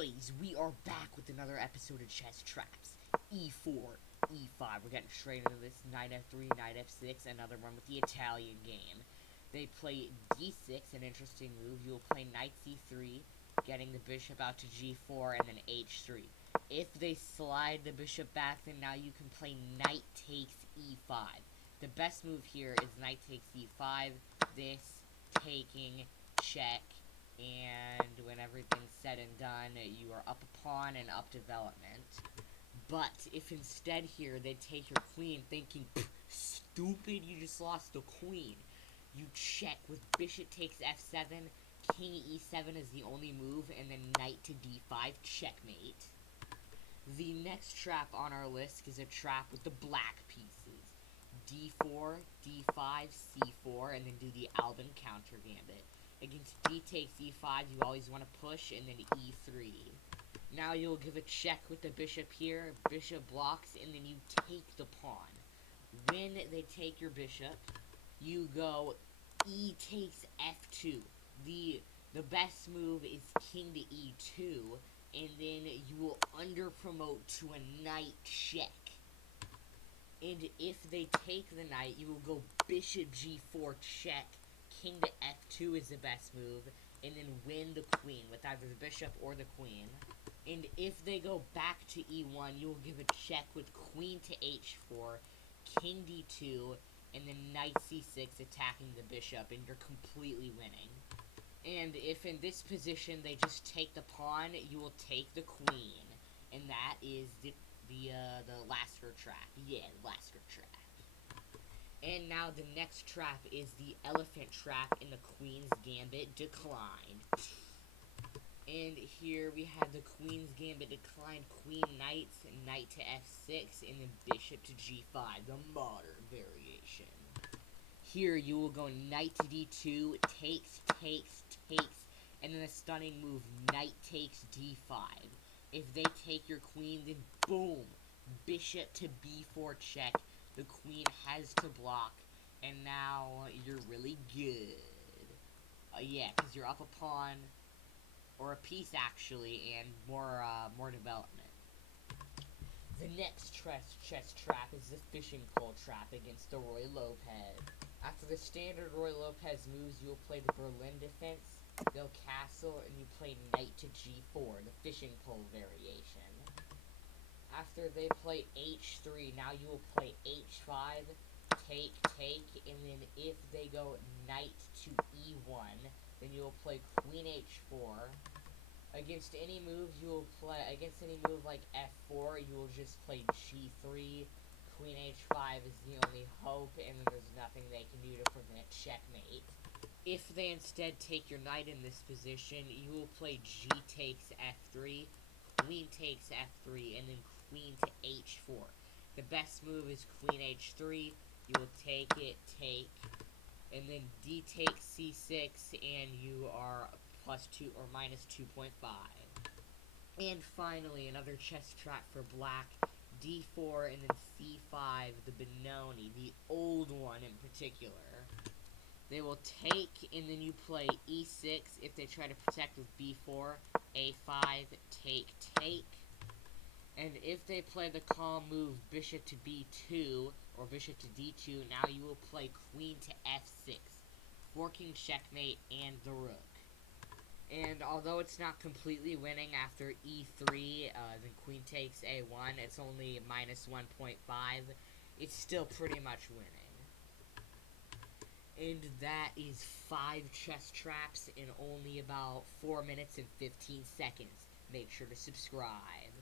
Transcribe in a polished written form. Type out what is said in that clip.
boys, we are back with another episode of Chess Traps. E4, E5. We're getting straight into this. Knight F3, Knight F6, another one with the Italian game. They play D6, an interesting move. You'll play Knight C3, getting the bishop out to G4, and then H3. If they slide the bishop back, then now you can play Knight takes E5. The best move here is Knight takes E5, this taking, check, and when everything's said and done, you are up a pawn and up development. But if instead here they take your queen, thinking, stupid, you just lost the queen, you check with bishop takes f7, king e7 is the only move, and then knight to d5, checkmate. The next trap on our list is a trap with the black pieces. d4, d5, c4, and then do the Alvin counter gambit. Against d takes e5, you always want to push, and then e3. Now you'll give a check with the bishop here, bishop blocks, and then you take the pawn. When they take your bishop, you go e takes f2. The best move is king to e2, and then you will under-promote to a knight check. And if they take the knight, you will go bishop g4 check, king to f2 is the best move, and then win the queen with either the bishop or the queen. And if they go back to e1, you will give a check with queen to h4, king d2, and then knight c6 attacking the bishop, and you're completely winning. And if in this position they just take the pawn, you will take the queen, and that is the Lasker trap. Yeah, the Lasker trap. And now the next trap is the elephant trap in the queen's gambit declined. And here we have the queen's gambit declined, queen knights, knight to f6, and then bishop to g5, the modern variation. Here you will go knight to d2, takes, takes, takes, and then a stunning move, knight takes d5. If they take your queen, then boom, bishop to b4 check, the queen has to block, and now you're really good. Yeah, because you're up a pawn, or a piece actually, and more development. The next chess trap is the fishing pole trap against the Roy Lopez. After the standard Roy Lopez moves, you will play the Berlin defense, go castle, and you play knight to g4, the fishing pole variation. After they play h3, now you will play h5, take, take, and then if they go knight to e1, then you will play queen h4. Against any move like f4, you will just play g3, queen h5 is the only hope, and then there's nothing they can do to prevent checkmate. If they instead take your knight in this position, you will play g takes f3, queen takes f3, and then queen to h4. The best move is queen h3, you will take it, take, and then d takes c6, and you are +2 or -2.5. And finally, another chess trap for black, d4 and then c5, the Benoni, the old one in particular. They will take, and then you play e6 if they try to protect with b4, a5, take, take. And if they play the calm move bishop to b2 or bishop to d2, now you will play queen to f6, forking checkmate and the rook. And although it's not completely winning after e3, then queen takes a1, it's only -1.5, it's still pretty much winning. And that is 5 chess traps in only about 4 minutes and 15 seconds. Make sure to subscribe.